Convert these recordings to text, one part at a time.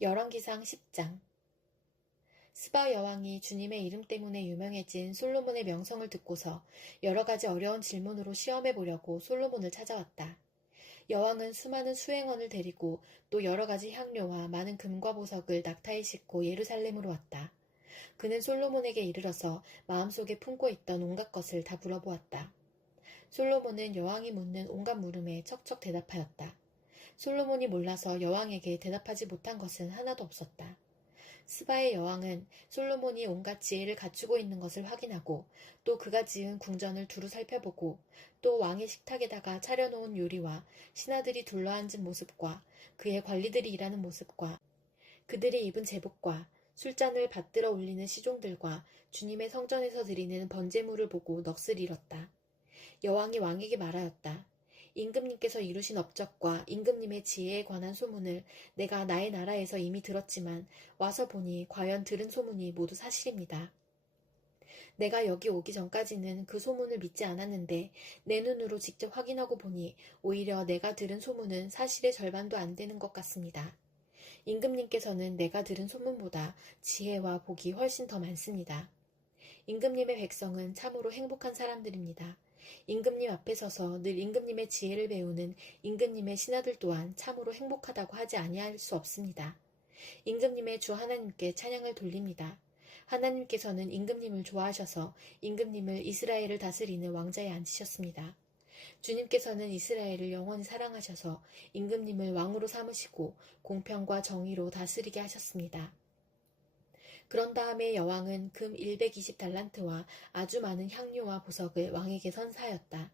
열왕기상 10장. 스바 여왕이 주님의 이름 때문에 유명해진 솔로몬의 명성을 듣고서 여러 가지 어려운 질문으로 시험해 보려고 솔로몬을 찾아왔다. 여왕은 수많은 수행원을 데리고 또 여러 가지 향료와 많은 금과 보석을 낙타에 싣고 예루살렘으로 왔다. 그는 솔로몬에게 이르러서 마음속에 품고 있던 온갖 것을 다 물어보았다. 솔로몬은 여왕이 묻는 온갖 물음에 척척 대답하였다. 솔로몬이 몰라서 여왕에게 대답하지 못한 것은 하나도 없었다. 스바의 여왕은 솔로몬이 온갖 지혜를 갖추고 있는 것을 확인하고 또 그가 지은 궁전을 두루 살펴보고 또 왕의 식탁에다가 차려놓은 요리와 신하들이 둘러앉은 모습과 그의 관리들이 일하는 모습과 그들이 입은 제복과 술잔을 받들어 올리는 시종들과 주님의 성전에서 드리는 번제물을 보고 넋을 잃었다. 여왕이 왕에게 말하였다. 임금님께서 이루신 업적과 임금님의 지혜에 관한 소문을 내가 나의 나라에서 이미 들었지만 와서 보니 과연 들은 소문이 모두 사실입니다. 내가 여기 오기 전까지는 그 소문을 믿지 않았는데 내 눈으로 직접 확인하고 보니 오히려 내가 들은 소문은 사실의 절반도 안 되는 것 같습니다. 임금님께서는 내가 들은 소문보다 지혜와 복이 훨씬 더 많습니다. 임금님의 백성은 참으로 행복한 사람들입니다. 임금님 앞에 서서 늘 임금님의 지혜를 배우는 임금님의 신하들 또한 참으로 행복하다고 하지 아니할 수 없습니다. 임금님의 주 하나님께 찬양을 돌립니다. 하나님께서는 임금님을 좋아하셔서 임금님을 이스라엘을 다스리는 왕자에 앉히셨습니다. 주님께서는 이스라엘을 영원히 사랑하셔서 임금님을 왕으로 삼으시고 공평과 정의로 다스리게 하셨습니다. 그런 다음에 여왕은 금 120달란트와 아주 많은 향료와 보석을 왕에게 선사하였다.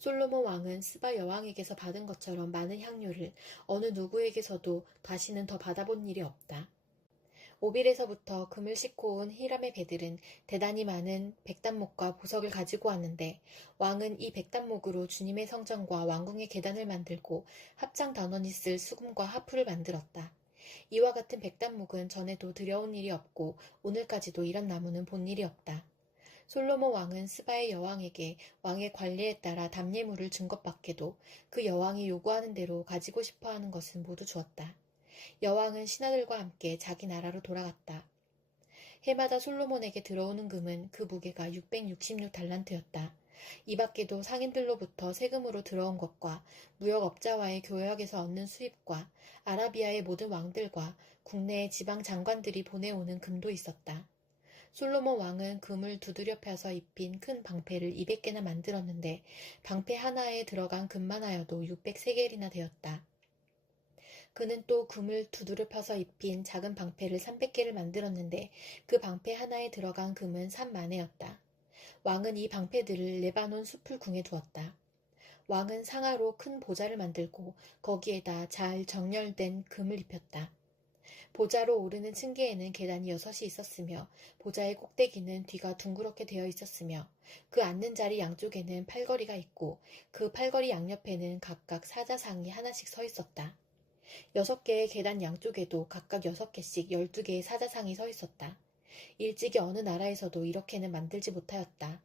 솔로몬 왕은 스바 여왕에게서 받은 것처럼 많은 향료를 어느 누구에게서도 다시는 더 받아본 일이 없다. 오빌에서부터 금을 싣고 온 히람의 배들은 대단히 많은 백단목과 보석을 가지고 왔는데 왕은 이 백단목으로 주님의 성전과 왕궁의 계단을 만들고 합장 단원이 쓸 수금과 하프를 만들었다. 이와 같은 백단목은 전에도 들여온 일이 없고 오늘까지도 이런 나무는 본 일이 없다. 솔로몬 왕은 스바의 여왕에게 왕의 관리에 따라 답례물을 준 것 밖에도 그 여왕이 요구하는 대로 가지고 싶어하는 것은 모두 주었다. 여왕은 신하들과 함께 자기 나라로 돌아갔다. 해마다 솔로몬에게 들어오는 금은 그 무게가 666달란트였다. 이 밖에도 상인들로부터 세금으로 들어온 것과 무역업자와의 교역에서 얻는 수입과 아라비아의 모든 왕들과 국내의 지방 장관들이 보내오는 금도 있었다. 솔로몬 왕은 금을 두드려 펴서 입힌 큰 방패를 200개나 만들었는데 방패 하나에 들어간 금만 하여도 600세겔이나 되었다. 그는 또 금을 두드려 펴서 입힌 작은 방패를 300개를 만들었는데 그 방패 하나에 들어간 금은 3만회였다. 왕은 이 방패들을 레바논 숲을 궁에 두었다. 왕은 상아로 큰 보좌를 만들고 거기에다 잘 정렬된 금을 입혔다. 보좌로 오르는 층계에는 계단이 6이 있었으며 보좌의 꼭대기는 뒤가 둥그렇게 되어 있었으며 그 앉는 자리 양쪽에는 팔걸이가 있고 그 팔걸이 양옆에는 각각 사자상이 하나씩 서 있었다. 6개의 계단 양쪽에도 각각 6개씩 12개의 사자상이 서 있었다. 일찍이 어느 나라에서도 이렇게는 만들지 못하였다.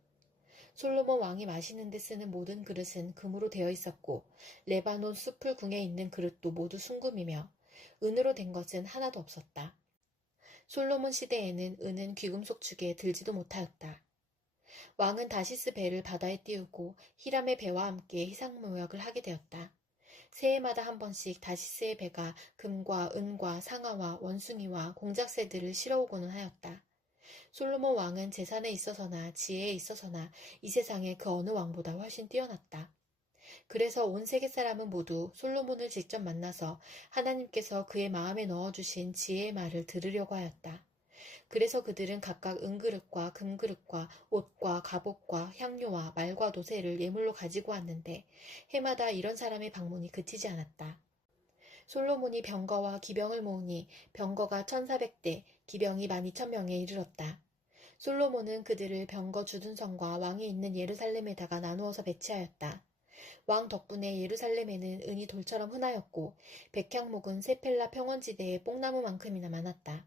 솔로몬 왕이 마시는 데 쓰는 모든 그릇은 금으로 되어 있었고 레바논 숲을 궁에 있는 그릇도 모두 순금이며 은으로 된 것은 하나도 없었다. 솔로몬 시대에는 은은 귀금속 축에 들지도 못하였다. 왕은 다시스 배를 바다에 띄우고 히람의 배와 함께 희상무역을 하게 되었다. 새해마다 한 번씩 다시스의 배가 금과 은과 상아와 원숭이와 공작새들을 실어오고는 하였다. 솔로몬 왕은 재산에 있어서나 지혜에 있어서나 이 세상의 그 어느 왕보다 훨씬 뛰어났다. 그래서 온 세계 사람은 모두 솔로몬을 직접 만나서 하나님께서 그의 마음에 넣어주신 지혜의 말을 들으려고 하였다. 그래서 그들은 각각 은그릇과 금그릇과 옷과 갑옷과 향료와 말과 노새를 예물로 가지고 왔는데 해마다 이런 사람의 방문이 그치지 않았다. 솔로몬이 병거와 기병을 모으니 병거가 1400대, 기병이 12,000명에 이르렀다. 솔로몬은 그들을 병거 주둔성과 왕이 있는 예루살렘에다가 나누어서 배치하였다. 왕 덕분에 예루살렘에는 은이 돌처럼 흔하였고 백향목은 세펠라 평원지대에 뽕나무만큼이나 많았다.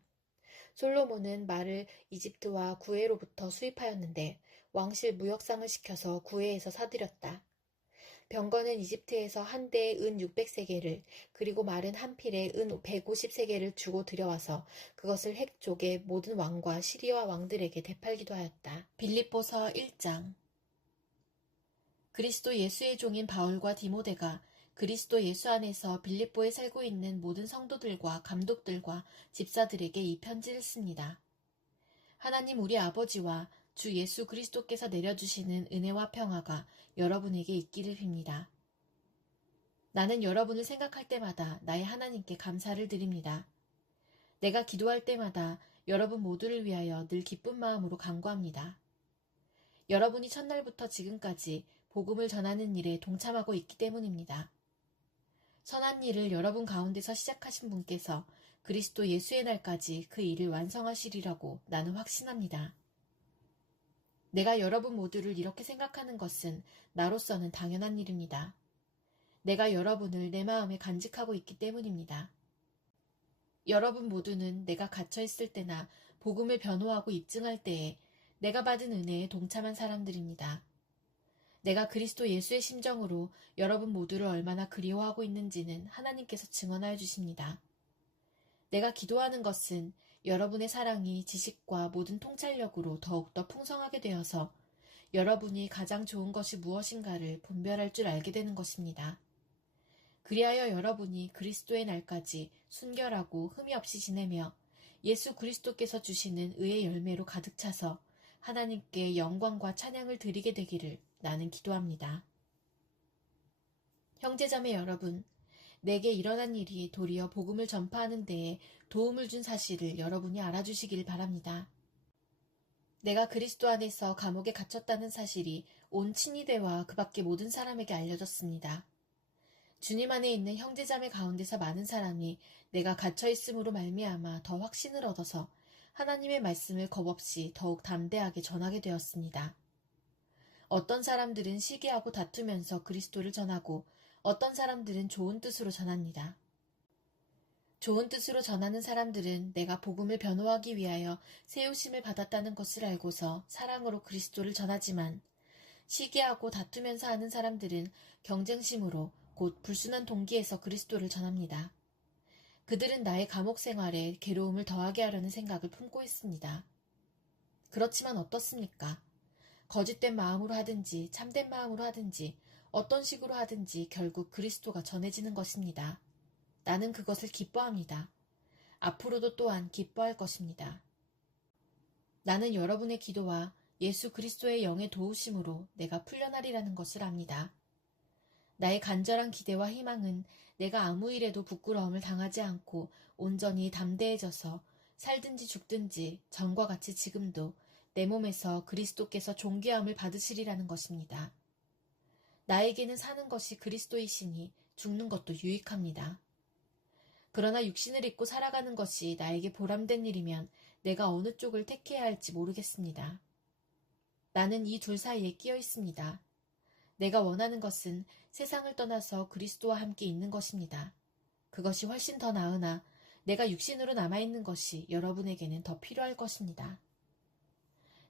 솔로몬은 말을 이집트와 구해로부터 수입하였는데 왕실 무역상을 시켜서 구해에서 사들였다. 병거는 이집트에서 한 대에 은 600세겔을 그리고 마른 한 필에 은 150세겔을 주고 들여와서 그것을 획 족의 모든 왕과 시리아 왕들에게 되팔기도 하였다. 빌립보서 1장. 그리스도 예수의 종인 바울과 디모데가 그리스도 예수 안에서 빌립보에 살고 있는 모든 성도들과 감독들과 집사들에게 이 편지를 씁니다. 하나님 우리 아버지와 주 예수 그리스도께서 내려주시는 은혜와 평화가 여러분에게 있기를 빕니다. 나는 여러분을 생각할 때마다 나의 하나님께 감사를 드립니다. 내가 기도할 때마다 여러분 모두를 위하여 늘 기쁜 마음으로 간구합니다. 여러분이 첫날부터 지금까지 복음을 전하는 일에 동참하고 있기 때문입니다. 선한 일을 여러분 가운데서 시작하신 분께서 그리스도 예수의 날까지 그 일을 완성하시리라고 나는 확신합니다. 내가 여러분 모두를 이렇게 생각하는 것은 나로서는 당연한 일입니다. 내가 여러분을 내 마음에 간직하고 있기 때문입니다. 여러분 모두는 내가 갇혀있을 때나 복음을 변호하고 입증할 때에 내가 받은 은혜에 동참한 사람들입니다. 내가 그리스도 예수의 심정으로 여러분 모두를 얼마나 그리워하고 있는지는 하나님께서 증언하여 주십니다. 내가 기도하는 것은 여러분의 사랑이 지식과 모든 통찰력으로 더욱더 풍성하게 되어서 여러분이 가장 좋은 것이 무엇인가를 분별할 줄 알게 되는 것입니다. 그리하여 여러분이 그리스도의 날까지 순결하고 흠이 없이 지내며 예수 그리스도께서 주시는 의의 열매로 가득 차서 하나님께 영광과 찬양을 드리게 되기를 나는 기도합니다. 형제자매 여러분, 내게 일어난 일이 도리어 복음을 전파하는 데에 도움을 준 사실을 여러분이 알아주시길 바랍니다. 내가 그리스도 안에서 감옥에 갇혔다는 사실이 온 친위대와 그 밖의 모든 사람에게 알려졌습니다. 주님 안에 있는 형제자매 가운데서 많은 사람이 내가 갇혀있음으로 말미암아 더 확신을 얻어서 하나님의 말씀을 겁없이 더욱 담대하게 전하게 되었습니다. 어떤 사람들은 시기하고 다투면서 그리스도를 전하고 어떤 사람들은 좋은 뜻으로 전합니다. 좋은 뜻으로 전하는 사람들은 내가 복음을 변호하기 위하여 세우심을 받았다는 것을 알고서 사랑으로 그리스도를 전하지만 시기하고 다투면서 하는 사람들은 경쟁심으로 곧 불순한 동기에서 그리스도를 전합니다. 그들은 나의 감옥 생활에 괴로움을 더하게 하려는 생각을 품고 있습니다. 그렇지만 어떻습니까? 거짓된 마음으로 하든지 참된 마음으로 하든지 어떤 식으로 하든지 결국 그리스도가 전해지는 것입니다. 나는 그것을 기뻐합니다. 앞으로도 또한 기뻐할 것입니다. 나는 여러분의 기도와 예수 그리스도의 영의 도우심으로 내가 풀려나리라는 것을 압니다. 나의 간절한 기대와 희망은 내가 아무 일에도 부끄러움을 당하지 않고 온전히 담대해져서 살든지 죽든지 전과 같이 지금도 내 몸에서 그리스도께서 존귀함을 받으시리라는 것입니다. 나에게는 사는 것이 그리스도이시니 죽는 것도 유익합니다. 그러나 육신을 입고 살아가는 것이 나에게 보람된 일이면 내가 어느 쪽을 택해야 할지 모르겠습니다. 나는 이 둘 사이에 끼어 있습니다. 내가 원하는 것은 세상을 떠나서 그리스도와 함께 있는 것입니다. 그것이 훨씬 더 나으나 내가 육신으로 남아있는 것이 여러분에게는 더 필요할 것입니다.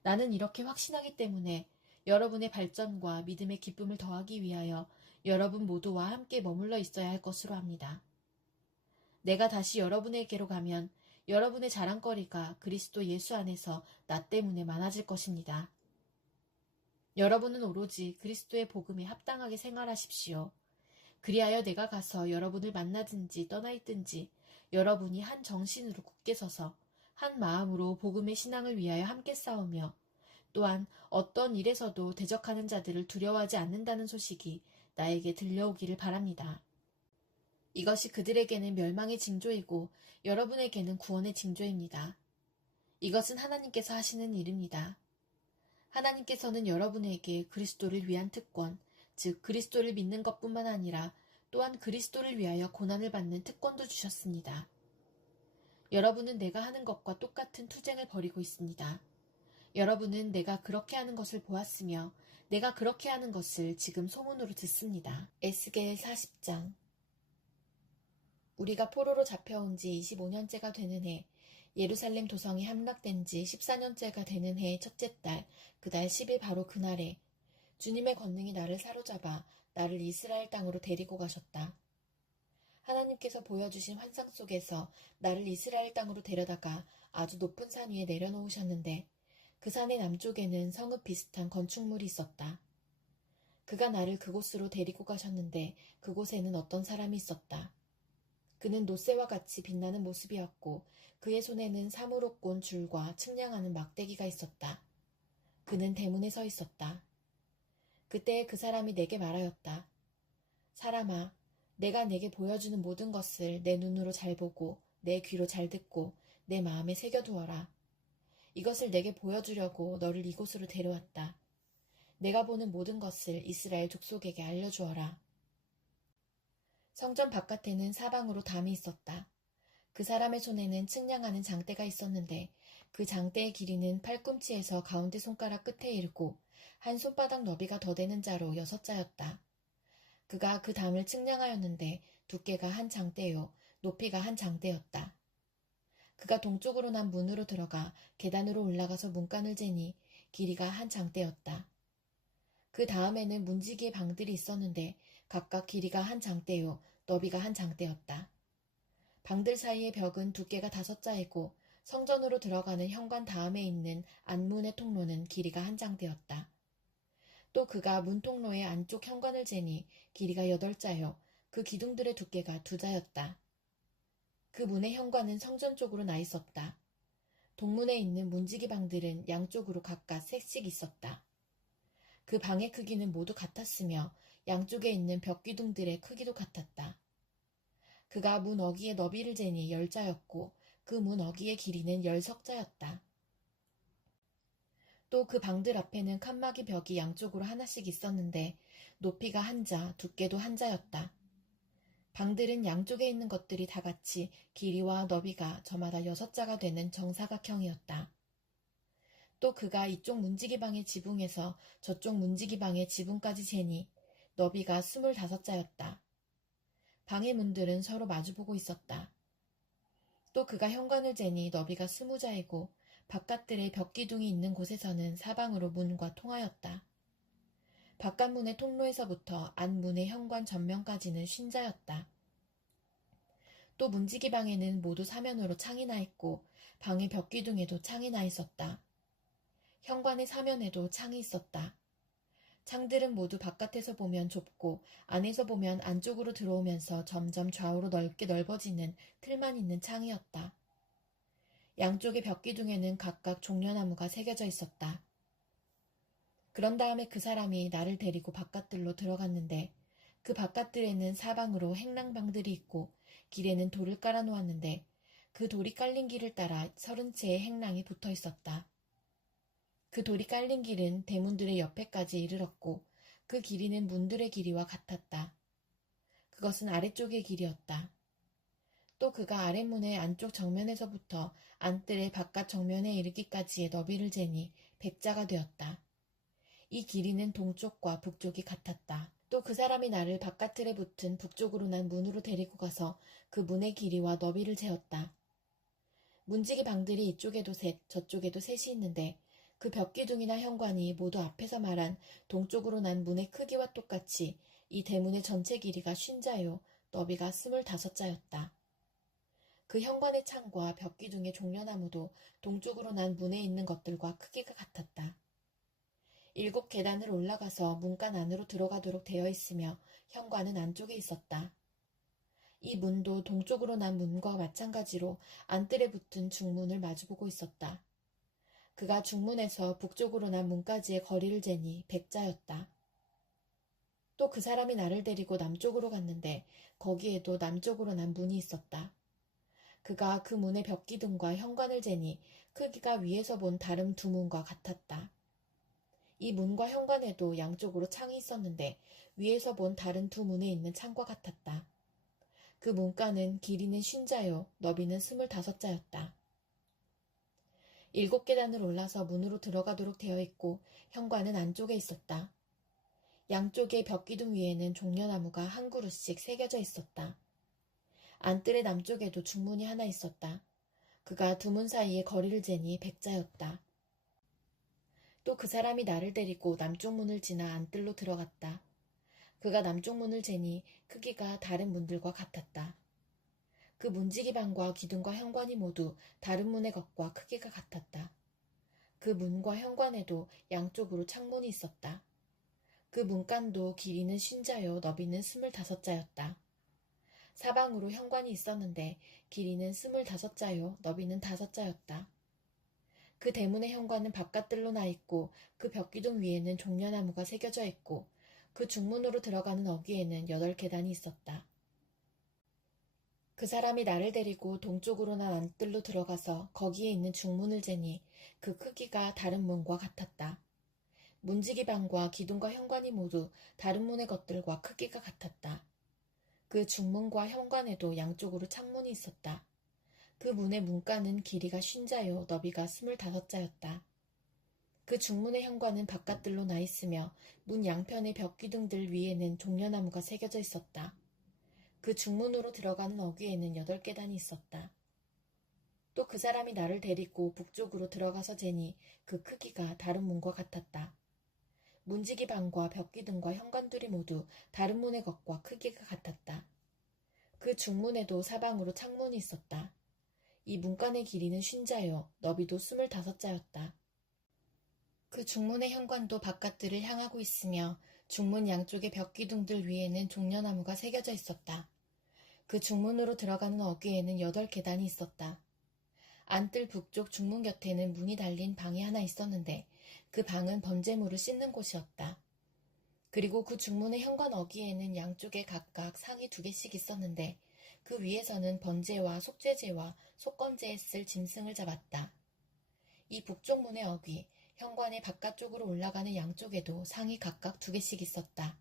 나는 이렇게 확신하기 때문에 여러분의 발전과 믿음의 기쁨을 더하기 위하여 여러분 모두와 함께 머물러 있어야 할 것으로 합니다. 내가 다시 여러분에게로 가면 여러분의 자랑거리가 그리스도 예수 안에서 나 때문에 많아질 것입니다. 여러분은 오로지 그리스도의 복음에 합당하게 생활하십시오. 그리하여 내가 가서 여러분을 만나든지 떠나 있든지 여러분이 한 정신으로 굳게 서서 한 마음으로 복음의 신앙을 위하여 함께 싸우며 또한 어떤 일에서도 대적하는 자들을 두려워하지 않는다는 소식이 나에게 들려오기를 바랍니다. 이것이 그들에게는 멸망의 징조이고 여러분에게는 구원의 징조입니다. 이것은 하나님께서 하시는 일입니다. 하나님께서는 여러분에게 그리스도를 위한 특권, 즉 그리스도를 믿는 것뿐만 아니라 또한 그리스도를 위하여 고난을 받는 특권도 주셨습니다. 여러분은 내가 하는 것과 똑같은 투쟁을 벌이고 있습니다. 여러분은 내가 그렇게 하는 것을 보았으며 내가 그렇게 하는 것을 지금 소문으로 듣습니다. 에스겔 40장. 우리가 포로로 잡혀온 지 25년째가 되는 해, 예루살렘 도성이 함락된 지 14년째가 되는 해의 첫째 달, 그달 10일 바로 그날에 주님의 권능이 나를 사로잡아 나를 이스라엘 땅으로 데리고 가셨다. 하나님께서 보여주신 환상 속에서 나를 이스라엘 땅으로 데려다가 아주 높은 산 위에 내려놓으셨는데 그 산의 남쪽에는 성읍 비슷한 건축물이 있었다. 그가 나를 그곳으로 데리고 가셨는데 그곳에는 어떤 사람이 있었다. 그는 노새와 같이 빛나는 모습이었고 그의 손에는 사무로 꼰 줄과 측량하는 막대기가 있었다. 그는 대문에 서 있었다. 그때 그 사람이 내게 말하였다. 사람아, 내가 내게 보여주는 모든 것을 내 눈으로 잘 보고 내 귀로 잘 듣고 내 마음에 새겨두어라. 이것을 내게 보여주려고 너를 이곳으로 데려왔다. 내가 보는 모든 것을 이스라엘 족속에게 알려주어라. 성전 바깥에는 사방으로 담이 있었다. 그 사람의 손에는 측량하는 장대가 있었는데 그 장대의 길이는 팔꿈치에서 가운데 손가락 끝에 이르고 한 손바닥 너비가 더 되는 자로 6자였다. 그가 그 담을 측량하였는데 두께가 한 장대요 높이가 한 장대였다. 그가 동쪽으로 난 문으로 들어가 계단으로 올라가서 문간을 재니 길이가 한 장대였다. 그 다음에는 문지기의 방들이 있었는데 각각 길이가 한 장대요 너비가 한 장대였다. 방들 사이의 벽은 두께가 5자이고 성전으로 들어가는 현관 다음에 있는 안문의 통로는 길이가 한 장대였다. 또 그가 문 통로의 안쪽 현관을 재니 길이가 8자요 그 기둥들의 두께가 2자였다. 그 문의 현관은 성전 쪽으로 나 있었다. 동문에 있는 문지기 방들은 양쪽으로 각각 셋씩 있었다. 그 방의 크기는 모두 같았으며 양쪽에 있는 벽 기둥들의 크기도 같았다. 그가 문 어귀의 너비를 재니 10자였고 그 문 어귀의 길이는 10석자였다. 또 그 방들 앞에는 칸막이 벽이 양쪽으로 하나씩 있었는데 높이가 1자, 두께도 1자였다. 방들은 양쪽에 있는 것들이 다 같이 길이와 너비가 저마다 6자가 되는 정사각형이었다. 또 그가 이쪽 문지기 방의 지붕에서 저쪽 문지기 방의 지붕까지 재니 너비가 25자였다. 방의 문들은 서로 마주보고 있었다. 또 그가 현관을 재니 너비가 20자이고 바깥들의 벽기둥이 있는 곳에서는 사방으로 문과 통하였다. 바깥문의 통로에서부터 안문의 현관 전면까지는 50자였다. 또 문지기 방에는 모두 사면으로 창이 나 있고 방의 벽기둥에도 창이 나 있었다. 현관의 사면에도 창이 있었다. 창들은 모두 바깥에서 보면 좁고 안에서 보면 안쪽으로 들어오면서 점점 좌우로 넓게 넓어지는 틀만 있는 창이었다. 양쪽의 벽기둥에는 각각 종려나무가 새겨져 있었다. 그런 다음에 그 사람이 나를 데리고 바깥들로 들어갔는데 그 바깥들에는 사방으로 행랑방들이 있고 길에는 돌을 깔아 놓았는데 그 돌이 깔린 길을 따라 30채의 행랑이 붙어 있었다. 그 돌이 깔린 길은 대문들의 옆에까지 이르렀고 그 길이는 문들의 길이와 같았다. 그것은 아래쪽의 길이었다. 또 그가 아랫문의 안쪽 정면에서부터 안뜰의 바깥 정면에 이르기까지의 너비를 재니 100자가 되었다. 이 길이는 동쪽과 북쪽이 같았다. 또 그 사람이 나를 바깥틀에 붙은 북쪽으로 난 문으로 데리고 가서 그 문의 길이와 너비를 재었다. 문지기 방들이 이쪽에도 셋, 저쪽에도 셋이 있는데 그 벽기둥이나 현관이 모두 앞에서 말한 동쪽으로 난 문의 크기와 똑같이 이 대문의 전체 길이가 50자요 너비가 25자였다. 그 현관의 창과 벽기둥의 종려나무도 동쪽으로 난 문에 있는 것들과 크기가 같았다. 7 계단을 올라가서 문간 안으로 들어가도록 되어 있으며 현관은 안쪽에 있었다. 이 문도 동쪽으로 난 문과 마찬가지로 안뜰에 붙은 중문을 마주보고 있었다. 그가 중문에서 북쪽으로 난 문까지의 거리를 재니 100자였다. 또 그 사람이 나를 데리고 남쪽으로 갔는데 거기에도 남쪽으로 난 문이 있었다. 그가 그 문의 벽기둥과 현관을 재니 크기가 위에서 본 다른 2문과 같았다. 이 문과 현관에도 양쪽으로 창이 있었는데 위에서 본 다른 2문에 있는 창과 같았다. 그 문가는 길이는 50자요 너비는 25자였다. 7 계단을 올라서 문으로 들어가도록 되어 있고 현관은 안쪽에 있었다. 양쪽의 벽기둥 위에는 종려나무가 한 그루씩 새겨져 있었다. 안뜰의 남쪽에도 중문이 하나 있었다. 그가 2문 사이의 거리를 재니 100자였다. 또 그 사람이 나를 데리고 남쪽 문을 지나 안뜰로 들어갔다. 그가 남쪽 문을 재니 크기가 다른 문들과 같았다. 그 문지기방과 기둥과 현관이 모두 다른 문의 것과 크기가 같았다. 그 문과 현관에도 양쪽으로 창문이 있었다. 그 문간도 길이는 50자요 너비는 25자였다. 사방으로 현관이 있었는데 길이는 25자요 너비는 5자였다. 그 대문의 현관은 바깥들로 나 있고 그 벽기둥 위에는 종려나무가 새겨져 있고 그 중문으로 들어가는 어귀에는 8계단이 있었다. 그 사람이 나를 데리고 동쪽으로 난 안뜰로 들어가서 거기에 있는 중문을 재니 그 크기가 다른 문과 같았다. 문지기방과 기둥과 현관이 모두 다른 문의 것들과 크기가 같았다. 그 중문과 현관에도 양쪽으로 창문이 있었다. 그 문의 문간은 길이가 50자요 너비가 25자였다. 그 중문의 현관은 바깥들로 나 있으며 문 양편의 벽기둥들 위에는 종려나무가 새겨져 있었다. 그 중문으로 들어가는 어귀에는 8계단이 있었다. 또 그 사람이 나를 데리고 북쪽으로 들어가서 재니 그 크기가 다른 문과 같았다. 문지기방과 벽기둥과 현관들이 모두 다른 문의 것과 크기가 같았다. 그 중문에도 사방으로 창문이 있었다. 이 문간의 길이는 50자요 너비도 25자였다. 그 중문의 현관도 바깥들을 향하고 있으며 중문 양쪽의 벽기둥들 위에는 종려나무가 새겨져 있었다. 그 중문으로 들어가는 어귀에는 8계단이 있었다. 안뜰 북쪽 중문 곁에는 문이 달린 방이 하나 있었는데 그 방은 번제물을 씻는 곳이었다. 그리고 그 중문의 현관 어귀에는 양쪽에 각각 상이 2개씩 있었는데 그 위에서는 번제와 속죄제와 속건제에 쓸 짐승을 잡았다. 이 북쪽 문의 어귀, 현관의 바깥쪽으로 올라가는 양쪽에도 상이 각각 2개씩 있었다.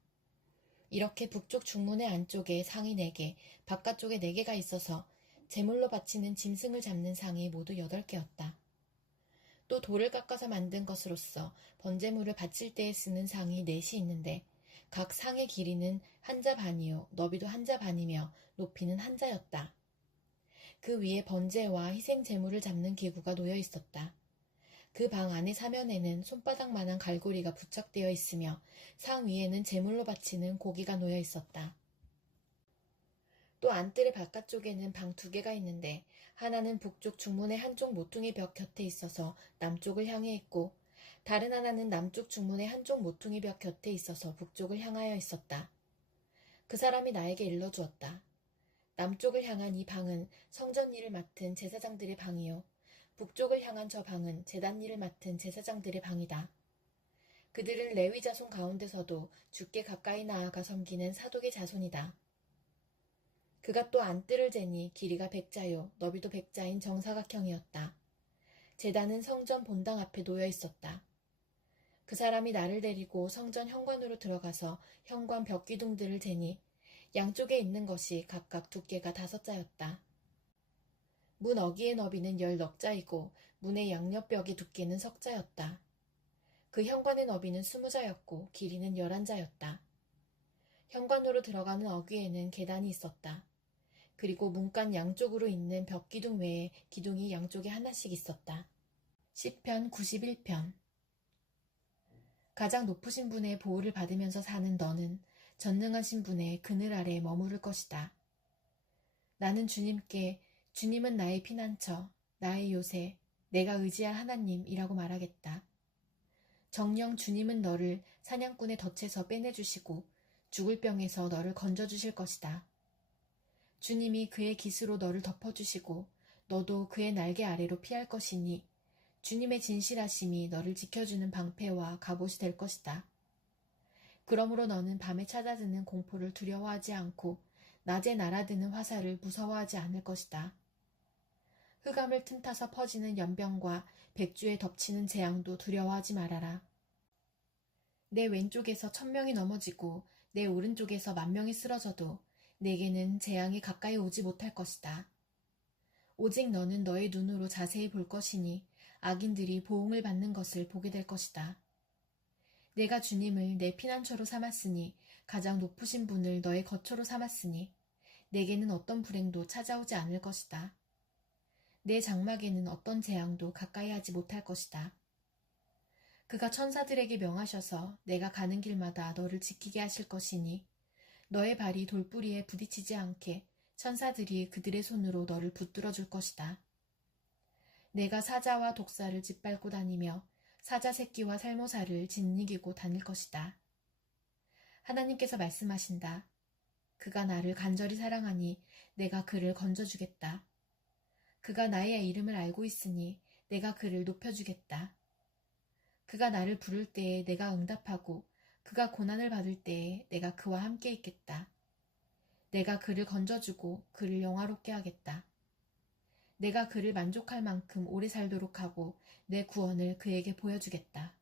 이렇게 북쪽 중문의 안쪽에 상이 4개, 바깥쪽에 4개가 있어서 제물로 바치는 짐승을 잡는 상이 모두 8개였다. 또 돌을 깎아서 만든 것으로서 번제물을 바칠 때에 쓰는 상이 4이 있는데 각 상의 길이는 1자 반이요 너비도 1자 반이며 높이는 1자였다. 그 위에 번제와 희생 제물을 잡는 기구가 놓여 있었다. 그 방 안의 사면에는 손바닥만한 갈고리가 부착되어 있으며 상 위에는 제물로 바치는 고기가 놓여 있었다. 또 안뜰의 바깥쪽에는 방 2개가 있는데 하나는 북쪽 중문의 한쪽 모퉁이 벽 곁에 있어서 남쪽을 향해 있고 다른 하나는 남쪽 중문의 한쪽 모퉁이 벽 곁에 있어서 북쪽을 향하여 있었다. 그 사람이 나에게 일러주었다. 남쪽을 향한 이 방은 성전 일을 맡은 제사장들의 방이요 북쪽을 향한 저 방은 제단 일을 맡은 제사장들의 방이다. 그들은 레위 자손 가운데서도 주께 가까이 나아가 섬기는 사독의 자손이다. 그가 또 안뜰을 재니 길이가 100자요 너비도 100자인 정사각형이었다. 제단은 성전 본당 앞에 놓여 있었다. 그 사람이 나를 데리고 성전 현관으로 들어가서 현관 벽기둥들을 재니 양쪽에 있는 것이 각각 두께가 5자였다. 문 어귀의 너비는 10넉자이고 문의 양옆벽의 두께는 10자였다. 그 현관의 너비는 20자였고 길이는 11자였다. 현관으로 들어가는 어귀에는 계단이 있었다. 그리고 문간 양쪽으로 있는 벽기둥 외에 기둥이 양쪽에 하나씩 있었다. 시편 91편. 가장 높으신 분의 보호를 받으면서 사는 너는 전능하신 분의 그늘 아래 머무를 것이다. 나는 주님께 주님은 나의 피난처, 나의 요새, 내가 의지할 하나님이라고 말하겠다. 정녕 주님은 너를 사냥꾼의 덫에서 빼내주시고 죽을 병에서 너를 건져주실 것이다. 주님이 그의 깃으로 너를 덮어주시고 너도 그의 날개 아래로 피할 것이니 주님의 진실하심이 너를 지켜주는 방패와 갑옷이 될 것이다. 그러므로 너는 밤에 찾아드는 공포를 두려워하지 않고 낮에 날아드는 화살을 무서워하지 않을 것이다. 흑암을 틈타서 퍼지는 연병과 백주에 덮치는 재앙도 두려워하지 말아라. 내 왼쪽에서 1000명이 넘어지고 내 오른쪽에서 10,000명이 쓰러져도 내게는 재앙이 가까이 오지 못할 것이다. 오직 너는 너의 눈으로 자세히 볼 것이니 악인들이 보응을 받는 것을 보게 될 것이다. 내가 주님을 내 피난처로 삼았으니 가장 높으신 분을 너의 거처로 삼았으니 내게는 어떤 불행도 찾아오지 않을 것이다. 내 장막에는 어떤 재앙도 가까이 하지 못할 것이다. 그가 천사들에게 명하셔서 내가 가는 길마다 너를 지키게 하실 것이니 너의 발이 돌뿌리에 부딪히지 않게 천사들이 그들의 손으로 너를 붙들어 줄 것이다. 내가 사자와 독사를 짓밟고 다니며 사자 새끼와 살모사를 짓이기고 다닐 것이다. 하나님께서 말씀하신다. 그가 나를 간절히 사랑하니 내가 그를 건져주겠다. 그가 나의 이름을 알고 있으니 내가 그를 높여주겠다. 그가 나를 부를 때에 내가 응답하고 그가 고난을 받을 때에 내가 그와 함께 있겠다. 내가 그를 건져주고 그를 영화롭게 하겠다. 내가 그를 만족할 만큼 오래 살도록 하고 내 구원을 그에게 보여주겠다.